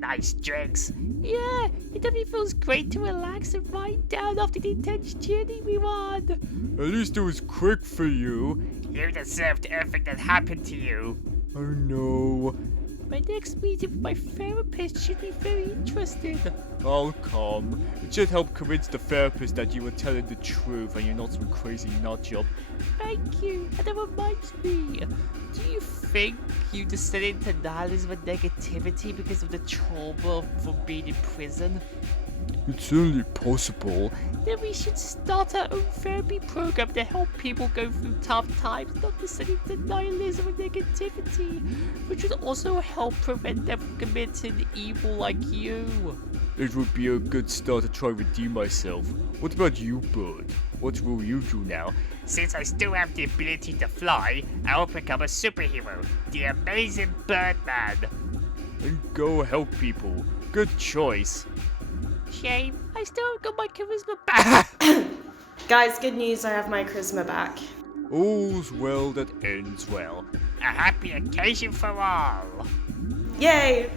nice drinks. Yeah, it definitely feels great to relax and wind down after the intense journey we were on. At least it was quick for you. You deserved everything that happened to you. Oh no. My next meeting with my therapist should be very interesting. I'll come. It should help convince the therapist that you were telling the truth and you're not some crazy nutjob. Thank you. And that reminds me, do you think you descended into nihilism and negativity because of the trauma from being in prison? It's certainly possible. Then we should start our own therapy program to help people go through tough times, not descend into nihilism and negativity, which would also help prevent them from committing evil like you. It would be a good start to try redeem myself. What about you, Bird? What will you do now? Since I still have the ability to fly, I will become a superhero, the amazing Birdman. And go help people. Good choice. Shame, I still haven't got my charisma back. Guys, good news, I have my charisma back. All's well that ends well. A happy occasion for all. Yay!